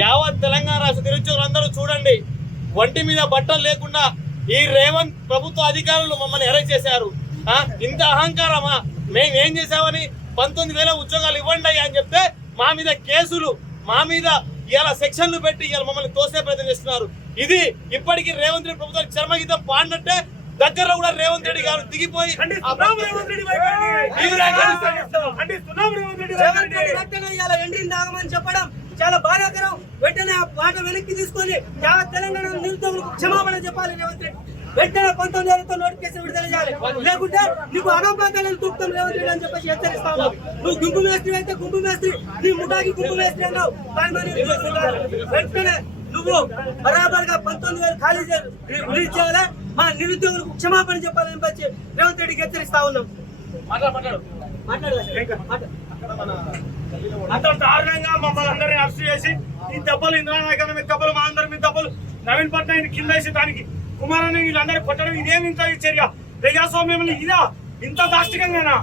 యావత్ తెలంగాణ రాష్ట్ర నిరుద్యోగులందరూ చూడండి, ఒంటి మీద బట్టలు లేకుండా ఈ రేవంత్ ప్రభుత్వ అధికారులు మమ్మల్ని అరెస్ట్ చేశారు. ఇంత అహంకారమా? మేము ఏం చేసామని 19,000 ఉద్యోగాలు ఇవ్వండి అని చెప్తే మా మీద కేసులు, మా మీద ఇలా సెక్షన్లు పెట్టి ఇలా మమ్మల్ని తోసే ప్రయత్నం చేస్తున్నారు. ఇది ఇప్పటికీ రేవంత్ రెడ్డి ప్రభుత్వానికి చర్మగీతం పాడినట్టే. దగ్గరలో కూడా రేవంత్ రెడ్డి గారు దిగిపోయి చెప్పడం చాలా బాధాకరం. వెంటనే ఆ మాట వెనక్కి తీసుకొని తెలంగాణ నిరుద్యోగులకు క్షమాపణ చెప్పాలి రేవంత్ రెడ్డి. వెంటనే 19,000తో నోటిఫికేషన్ విడుదల చేయాలి. లేకుంటే నీకు అగపాతాలను తూపుతాం రేవంత్ రెడ్డి అని చెప్పేసి హెచ్చరిస్తావు. నువ్వు గుంపు మేస్త్రి అయితే గుంపు మేస్త్రి, నీ ముఠాకి గుంపు మేస్త్రి అన్నావు. వెంటనే నువ్వు బరాబర్ గా 19,000 ఖాళీ రిలీజ్ చేయాలి. మా నిరుద్యోగులకు క్షమాపణ చెప్పాలని చెప్పి రేవంత్ రెడ్డికి హెచ్చరిస్తా ఉన్నాం. అంత దారుణంగా మమ్మల్ని అందరినీ అరెస్ట్ చేసి ఈ దెబ్బలు ఇంద్రానాయక మీద దెబ్బలు, మా అందరి మీద దెబ్బలు, నవీన్ పట్నాయక్ కింద వేసి దానికి కుమారాన్ని వీళ్ళందరూ కొట్టడం ఇదేమి ఇంత చర్య? ప్రజాస్వామ్యం ఇదా? ఇంత దాష్టికంగానా?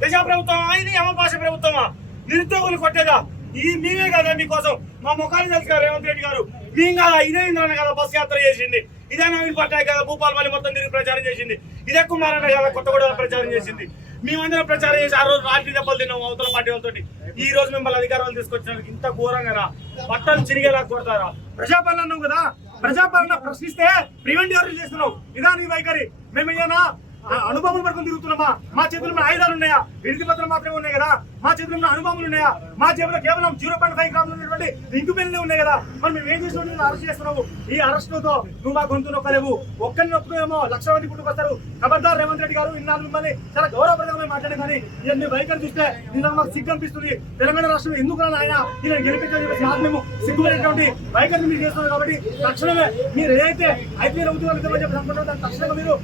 ప్రజా ప్రభుత్వమా ఇది? అమపాష ప్రభుత్వమా? నిరుద్యోగులు కొట్టేదా? ఈ మేమే కదా మీకోసం మా ముఖాలు తెలుసు కదా రేవంత్ రెడ్డి గారు. మేము కదా, ఇదే ఇంద్రాన కదా బస్ యాత్ర చేసింది, ఇదే నవీన్ పట్నాయక్ కదా భూపాలపల్లి మొత్తం తిరిగి ప్రచారం చేసింది, ఇదే కుమారన్న కదా కొత్తగూడలో ప్రచారం చేసింది. మేమందరం ప్రచారం చేసి ఆ రోజు రాత్రి దెబ్బలు తిన్నాం అవతల పార్టీ వాళ్ళతో. ఈ రోజు మిమ్మల్ని అధికారాలు తీసుకొచ్చినందుకు ఇంత ఘోరంగా బట్టలు చిరిగేలా కొడతారా? ప్రజాపాలన అన్నావు కదా, ప్రజాపాలన ప్రశ్నిస్తే ప్రివెంటివ్ అరెస్ట్ చేస్తున్నావు. ఇదా నీ వైఖరి? మేము ఏమైనా అనుభవం పడుకుని తిరుగుతున్నామా? మా చేతుల్లో ఆయుధాలు ఉన్నాయా? విడిది పత్రం మాత్రమే ఉన్నాయి కదా. మా చేతుల్లో అనుభవాలు ఉన్నాయా? మా చేతిలో కేవలం 0.5 గ్రాములు ఉన్నటువంటి ఇంకు బిల్లులు ఉన్నాయి కదా. మరి మేము ఏం చేసినట్టు అరెస్ట్ చేస్తున్నావు? ఈ అరెస్టుతో నువ్వు మా గొంతు నొక్కలేవు. ఒక్కరిని నొక్కునేమో 1,00,000 మంది పుట్టుకొస్తారు. ఖబర్దార్ రేవంత్ రెడ్డి గారు, ఇన్నాళ్ళు మిమ్మల్ని చాలా గౌరవప్రదంగా మాట్లాడే కానీ ఇవన్నీ వైఖరి చూస్తే నిన్న మాకు సిగ్గు అనిపిస్తుంది. తెలంగాణ రాష్ట్రం ఎందుకు రా ఆయన ఇలా గెలిపించాలని చెప్పేసి మేము సిగ్గుపడేటువంటి వైఖరిని మీరు చేస్తున్నారు. కాబట్టి తక్షణమే మీరు ఏదైతే ఐపీఎల్ ఉద్యోగాలు చెప్పి అనుకుంటున్నారో దాన్ని తక్షణంగా మీరు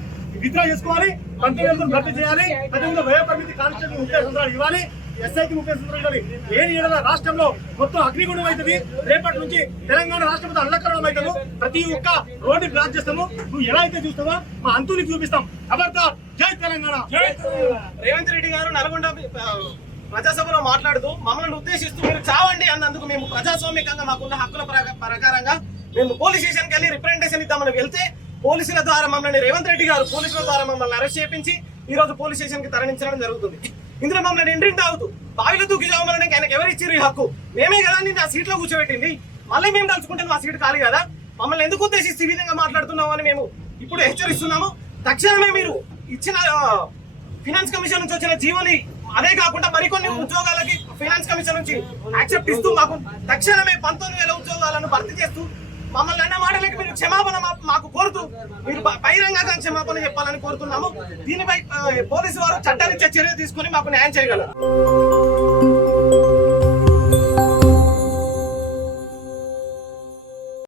విత్డ్రా చేసుకోవాలి. 19,000 భర్తీ చేయాలి. అదేవిధంగా వ్యయ పరిమితి కానిస్టేబుల్ 30 సంవత్సరాలు ఇవ్వాలి. ఎస్ఐకి 30 సంవత్సరాలు ఇవ్వాలి. ఏది ఏదైనా రాష్ట్రంలో మొత్తం అగ్నిగుండం అవుతుంది. రేపటి నుంచి తెలంగాణ రాష్ట్రపతి అల్లకరణం అవుతాము. ప్రతి ఒక్క రోడ్డు బ్లాక్ చేస్తాము. నువ్వు ఎలా అయితే చూస్తావో మా అంతుని చూపిస్తాం. ఖబర్దార్, జై తెలంగాణ. రేవంత్ రెడ్డి గారు నల్గొండ ప్రజాసభలో మాట్లాడుతూ మమ్మల్ని ఉద్దేశిస్తూ మీరు చావండి అన్నందుకు మేము ప్రజాస్వామికంగా మాకున్న హక్కుల ప్రకారంగా మేము పోలీస్ స్టేషన్కి వెళ్ళి రిప్రజెంటేషన్ ఇద్దామని వెళ్తే పోలీసుల ద్వారా మమ్మల్ని రేవంత్ రెడ్డి గారు పోలీసుల ద్వారా మమ్మల్ని అరెస్ట్ చేయించి ఈ రోజు పోలీస్ స్టేషన్ కి తరలించడం జరుగుతుంది. ఇందులో మమ్మల్ని ఎంట్రింగ్ తాగుతూ బావిలో దూకి చావమని ఆయనకు ఎవరు ఇచ్చారు ఈ హక్కు? మేమే కదా ఆ సీట్ లో కూర్చోబెట్టింది. మళ్ళీ మేము తలుచుకుంటే మా సీట్ ఖాళీ కదా. మమ్మల్ని ఎందుకు ఉద్దేశిస్తే ఈ విధంగా మాట్లాడుతున్నాము అని మేము ఇప్పుడు హెచ్చరిస్తున్నాము. తక్షణమే మీరు ఇచ్చిన ఫైనాన్స్ కమిషన్ నుంచి వచ్చిన జీవోని, అదే కాకుండా మరికొన్ని ఉద్యోగాలకి ఫైనాన్స్ కమిషన్ నుంచి యాక్సెప్ట్ ఇస్తూ మాకు తక్షణమే 19,000 ఉద్యోగాలను భర్తీ చేస్తూ మమ్మల్ని అన్న మాటలకి మీరు క్షమాపణ మాకు కోరుతూ మీరు బహిరంగంగా క్షమాపణ చెప్పాలని కోరుతున్నాము. దీనిపై పోలీసు వారు చట్టాన్ని చర్య తీసుకుని మాకు న్యాయం చేయగలరు.